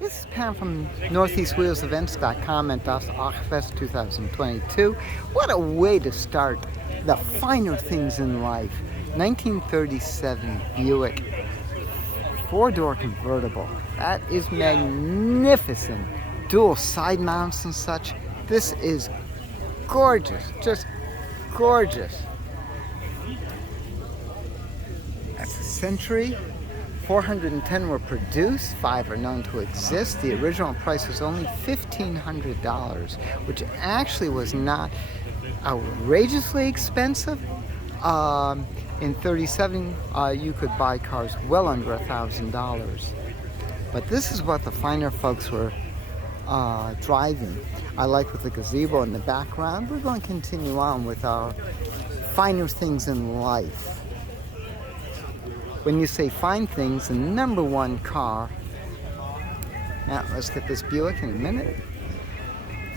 This is Pam from NortheastWheelsEvents.com and das Awkscht Fescht 2022. What a way to start the finer things in life. 1937 Buick, four-door convertible. That is magnificent. Dual side mounts and such. This is gorgeous, just gorgeous. That's a Century. 410 were produced, 5 are known to exist. The original price was only $1,500, which actually was not outrageously expensive. In 37, you could buy cars well under $1,000. But this is what the finer folks were driving. I like with the gazebo in the background. We're going to continue on with our finer things in life. When you say fine things, the number one car. Now, let's get this Buick in a minute.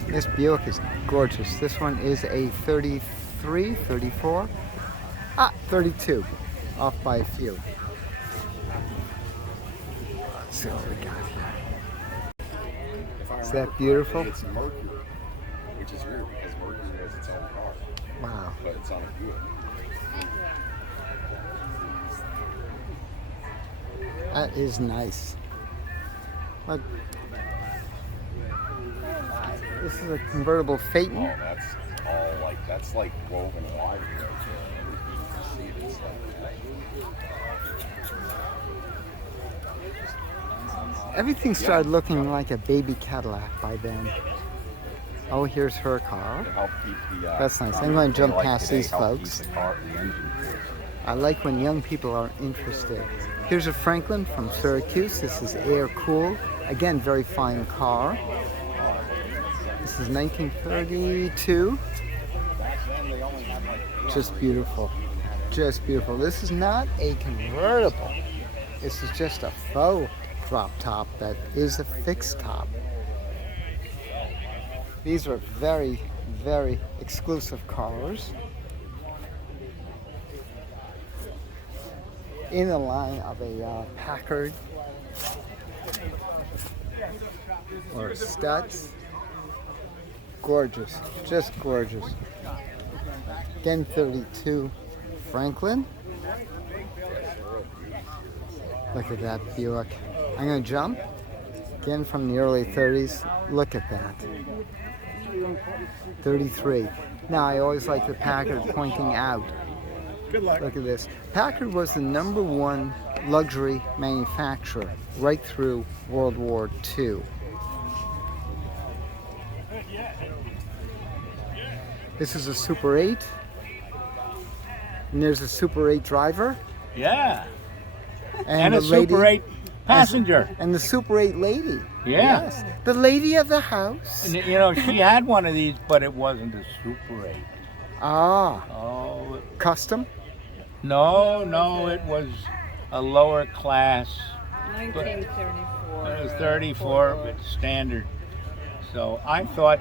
This Buick is gorgeous. This one is a 33, 34, 32, off by a few. Let's see what we got here. Is that beautiful? It's Mercury, which is weird because Mercury has its own car. Wow. But it's on a Buick. That is nice. Look. This is a convertible Phaeton. Oh, that's like woven wire. You see it, it's like Everything started looking like a baby Cadillac by then. Oh, here's her car. to help keep the. That's nice. I'm going to jump like past today, these help folks. keep the car, the engine cool. I like when young people are interested. Here's a Franklin from Syracuse. This is air cooled. Again, very fine car. This is 1932. Just beautiful. Just beautiful. This is not a convertible. This is just a faux drop top that is a fixed top. These are very, very exclusive cars. In the line of a Packard or a Stutz. Gorgeous, just gorgeous. Again, 32 Franklin. Look at that Buick. I'm going to jump. Again, from the early 30s. Look at that. 33. Now, I always like the Packard pointing out. Look at this. Packard was the number one luxury manufacturer right through World War II. This is a Super 8. And there's a Super 8 driver. Yeah. And a the lady, Super 8 passenger. And the Super 8 lady. Yeah. Yes. The lady of the house. And, you know, she had one of these, but it wasn't a Super 8. Ah. Oh, Custom? no, it was a lower class. 1934. It was 34, but standard. So I thought,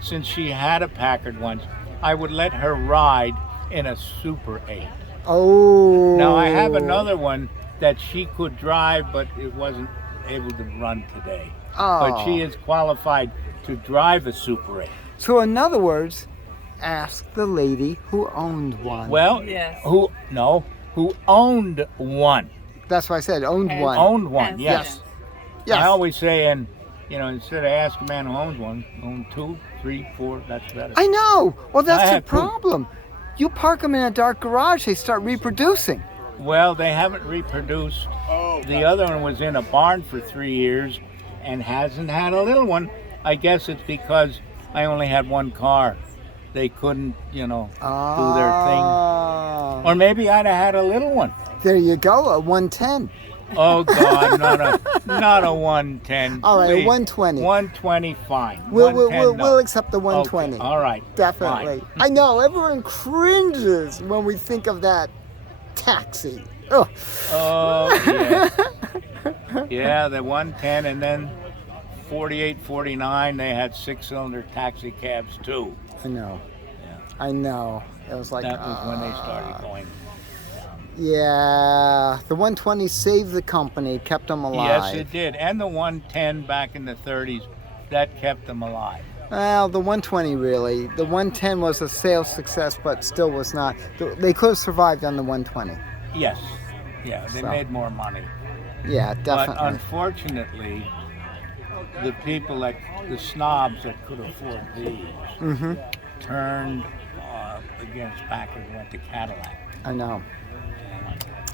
since she had a Packard once, I would let her ride in a Super 8. Oh. Now I have another one that she could drive, but it wasn't able to run today. Oh. But she is qualified to drive a Super 8. So in other words, ask the lady who owned one. Well, Yes. who owned one. That's why I said owned And- one. Owned one, yes. Yes. I always say, and instead of ask a man who owns one, own 2, 3, 4, that's better. I know. Well, I that's the have two. problem. You park them in a dark garage, they start reproducing. Well, they haven't reproduced. The other one was in a barn for 3 years and hasn't had a little one. I guess it's because I only had one car. They couldn't, do their thing. Ah. Or maybe I'd have had a little one. There you go, a 110. Oh God, not a 110. All right, a please. 120. 120, fine. We'll 110, no. we'll accept the 120. Okay, all right. Definitely. Fine. I know, everyone cringes when we think of that taxi. Oh. Oh, yeah. Yeah, the 110, and then 48, 49, they had 6-cylinder taxi cabs too. I know. Yeah. I know. It was like That was when they started going. Yeah, the 120 saved the company, kept them alive. Yes, it did. And the 110 back in the 30s, that kept them alive. Well, the 120 really. The 110 was a sales success, but still was not. They could have survived on the 120. Yes. Yeah, they So. made more money. Yeah, But definitely. unfortunately, the people the snobs that could afford these Mm-hmm. turned against Packard and went to Cadillac. I know.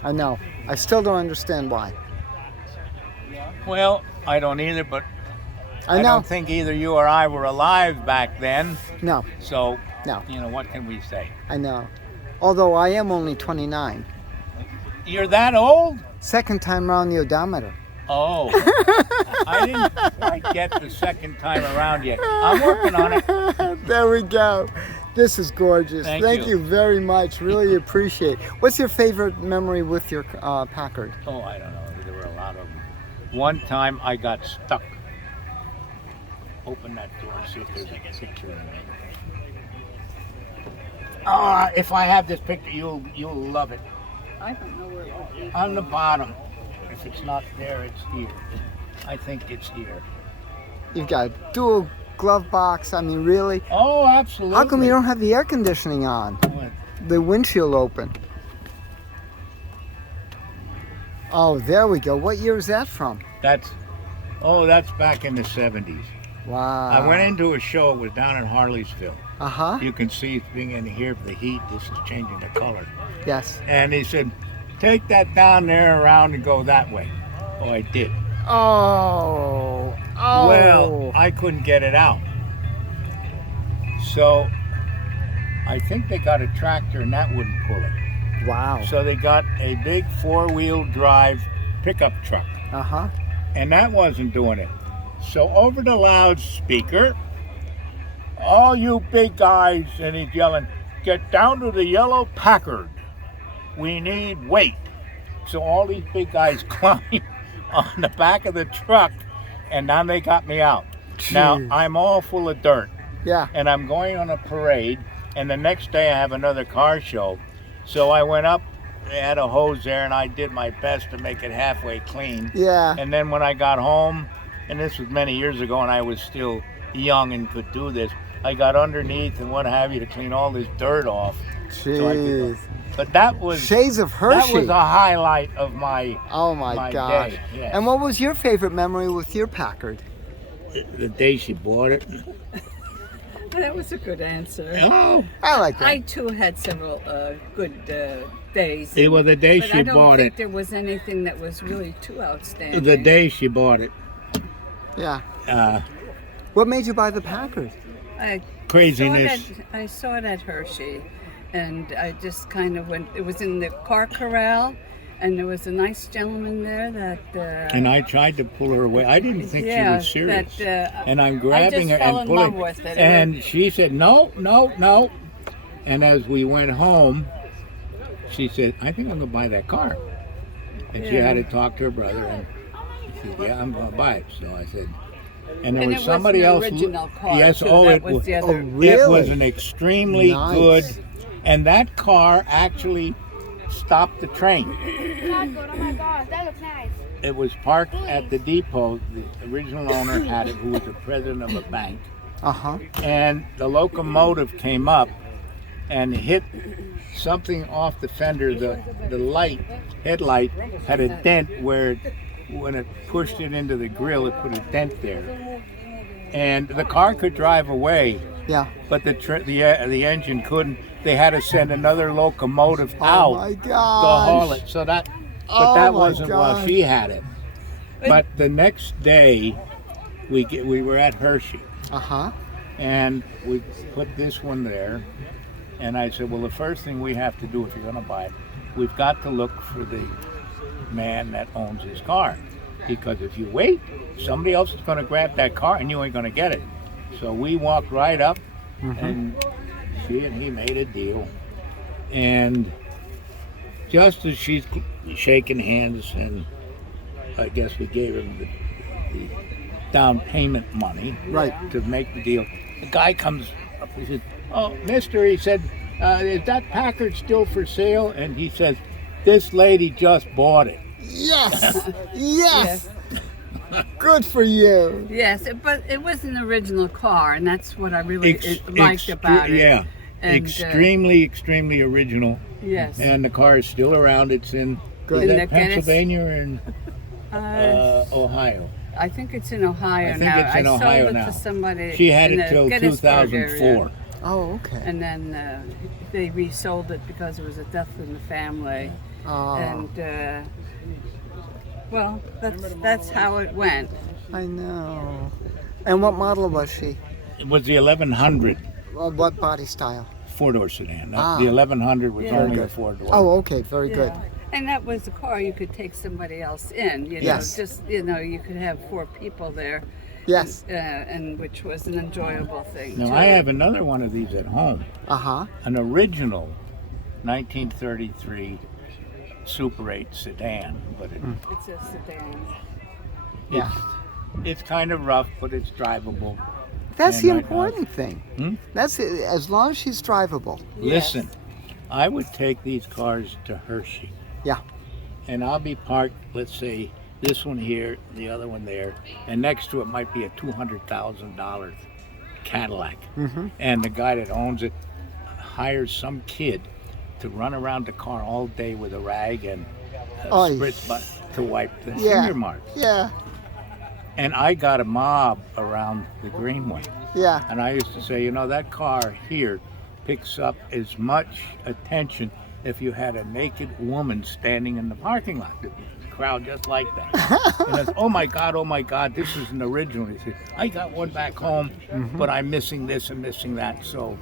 I know. I still don't understand why. Well, I don't either, but I I know. don't think either you or I were alive back then. No, So, no, what can we say? I know. Although I am only 29. You're that old? Second time around the odometer. Oh, I didn't quite get the second time around yet. I'm working on it. There we go. This is gorgeous. Thank you you. very much. Really appreciate it. What's your favorite memory with your Packard? Oh, I don't know. There were a lot of them. One time I got stuck. Open that door and see if there's a picture in there. Oh, if I have this picture, you'll love it. I don't know where it would be. On the bottom. If it's not there, it's here. I think it's here. You've got a dual glove box. I mean, really? Oh, absolutely. How come you don't have the air conditioning on? What? The windshield open. Oh, there we go. What year is that from? That's back in the 70s. Wow. I went into a show. It was down in Harleysville. Uh-huh. You can see it's being in here for the heat. This is changing the color. Yes. And he said, take that down there around and go that way. Oh, I did. Oh. Oh. Well, I couldn't get it out. So I think they got a tractor and that wouldn't pull it. Wow. So they got a big 4-wheel drive pickup truck. Uh-huh. And that wasn't doing it. So over the loudspeaker, all you big guys, and he's yelling, get down to the yellow Packard. We need weight. So all these big guys climb on the back of the truck, and now they got me out. Now, Jeez. I'm all full of dirt, Yeah. and I'm going on a parade, and the next day I have another car show. So I went up, they had a hose there, and I did my best to make it halfway clean. Yeah. And then when I got home, and this was many years ago and I was still young and could do this, I got underneath and what have you to clean all this dirt off. So I could Jeez. But that was Shades of Hershey. that was a highlight of my Oh my day. gosh. Yes. And what was your favorite memory with your Packard? the day she bought it. That was a good answer. Oh, I like that. I too had several good days. it was the day but she I don't bought think it. there was anything that was really too outstanding. The day she bought it. Yeah. Uh, What made you buy the Packard? I Craziness. I saw it at Hershey, and I just kind of went. It was in the car corral, and there was a nice gentleman there that. And I tried to pull her away. I didn't think yeah, she was serious. That, And I'm I grabbing just her fell and in love pulling. with it. And she said, no, no, no. And as we went home, she said, I think I'm going to buy that car. And she Yeah. had to talk to her brother. And she said, yeah, I'm going to buy it. So I said, and there And was it somebody was an else. original car, Yes, too. oh, That it was was. the Oh, other. really? It was an extremely Nice. good. And that car actually stopped the train. Oh my gosh, that looks nice. It was parked at the depot. The original owner had it, who was the president of a bank. Uh-huh. And the locomotive came up and hit something off the fender. The headlight had a dent where when it pushed it into the grill, it put a dent there. And the car could drive away, Yeah. but the engine couldn't. They had to send another locomotive Oh out my to haul gosh. it. So that, but Oh that my wasn't while gosh. she had it. But the next day, we were at Hershey. Uh-huh. And we put this one there. And I said, well, the first thing we have to do if you're going to buy it, we've got to look for the man that owns his car. Because if you wait, somebody else is going to grab that car and you ain't going to get it. So we walked right up and she and he made a deal. And just as she's shaking hands, and I guess we gave him the down payment money Right. to make the deal. The guy comes up, he said, oh, mister, he said, is that Packard still for sale? And he says, This lady just bought it. Yes, yes. Good for you. Yes, but it was an original car, and that's what I really liked about it. Yeah, And, extremely original. yes. And the car is still around. It's in, Good. is In that the Guinness- Pennsylvania or in Ohio? I think it's in Ohio I think now. it's in Ohio sold it now. to somebody. She had in it the till Gettysburg 2004. area. Oh, okay. And then they resold it because it was a death in the family. Oh, And well, that's how it went. I know. And what model was she? It was the 1100 Well, what body style? four-door sedan. Ah. The 1100 was Yeah. only Very a good. four-door. Oh, okay. Very good. Yeah. And that was a car you could take somebody else in. You know, Yes. just you could have 4 people there. Yes. And which was an enjoyable thing. Now too. I have another one of these at home. Uh-huh. An original 1933 Super 8 sedan, but It's a sedan. Yeah. it's kind of rough, but it's drivable. That's And the I- important thing. Hmm? That's it. As long as she's drivable. Listen, I would take these cars to Hershey. Yeah. And I'll be parked, let's say, this one here, the other one there, and next to it might be a $200,000 Cadillac. Mm-hmm. And the guy that owns it hires some kid to run around the car all day with a rag and Oy. spritz to wipe the Yeah. finger marks. Yeah. And I got a mob around the Greenway. Yeah. And I used to say, you know, that car here picks up as much attention if you had a naked woman standing in the parking lot. The crowd just like that. And it's, oh my God, this is an original. He said, I got one back home, but I'm missing this and missing that. So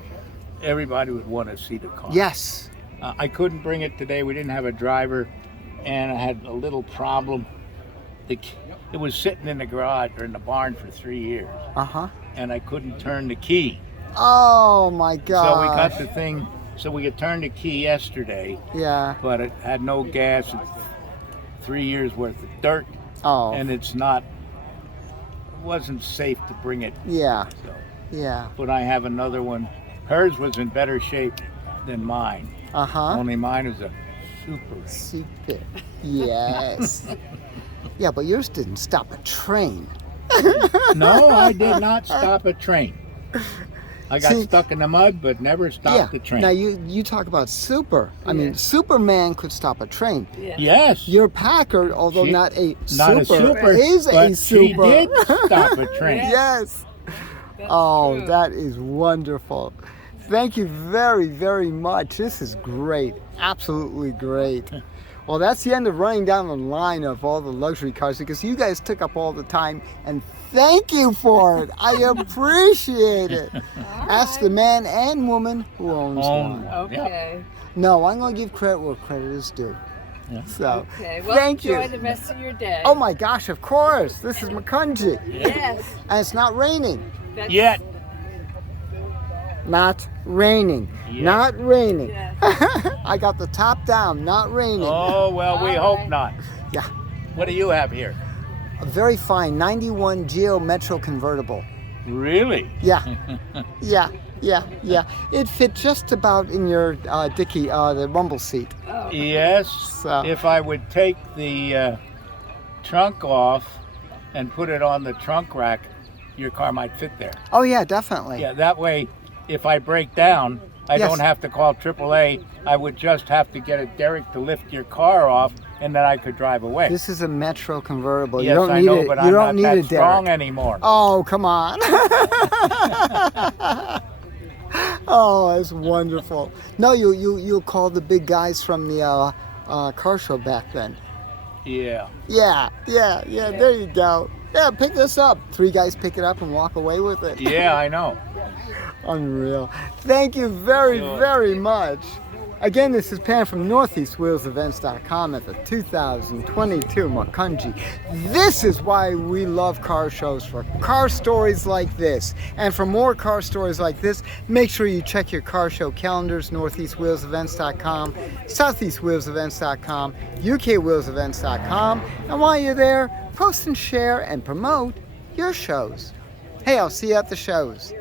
everybody would want to see the car. Yes. I couldn't bring it today. We didn't have a driver, and I had a little problem. It was sitting in the garage or in the barn for 3 years, Uh-huh. and I couldn't turn the key. Oh my God. So we got the thing, so we could turn the key yesterday, Yeah. but it had no gas. It's 3 years worth of dirt, Oh. and it wasn't safe to bring it. Yeah. So, Yeah. but I have another one. Hers was in better shape than mine. Uh-huh. Only mine is a Super 8. Super. Yes. Yeah, but yours didn't stop a train. No, I did not stop a train. I got See- stuck in the mud, but never stopped the train. Now you talk about super. I mean, Yeah. Superman could stop a train. Yeah. Yes, Your Packard, although She- not a not super, a super, is but a she super. did stop a train. Yes. That's Oh, true. that is wonderful. Thank you very, very much. This is great. Absolutely great. Well, that's the end of running down the line of all the luxury cars because you guys took up all the time, and thank you for it. I appreciate it. Ask the man and woman who owns one. Okay. No, I'm going to give credit where credit is due. Yeah. So, Okay. Well, thank enjoy you. the rest of your day. Oh my gosh, of course. This is Makunji. Yes. And it's not raining. That's, Yet, Not raining. Yeah. Not raining. Yeah. I got the top down, not raining. oh well, we All hope right. not. Yeah. What do you have here? A very fine 91 Geo Metro convertible. Really? Yeah. Yeah. It fit just about in your dicky, the rumble seat. Yes. So- If I would take the trunk off and put it on the trunk rack, your car might fit there. Oh yeah, definitely. Yeah, that way, if I break down, I Yes. don't have to call AAA. I would just have to get a derrick to lift your car off, and then I could drive away. This is a Metro convertible. yes, you don't I need know, it. but you I'm don't not need that a strong derrick. anymore. Oh, come on. Oh, that's wonderful. No, you call the big guys from the car show back then. Yeah. Yeah, there you go. Yeah, pick this up. 3 guys pick it up and walk away with it. Yeah, I know. Unreal. Thank you very, Sure. very much. Again, this is Pam from NortheastWheelsEvents.com at the 2022 Makunji. This is why we love car shows, for car stories like this. And for more car stories like this, make sure you check your car show calendars, NortheastWheelsEvents.com, SoutheastWheelsEvents.com, UKWheelsEvents.com. And while you're there, post and share and promote your shows. Hey, I'll see you at the shows.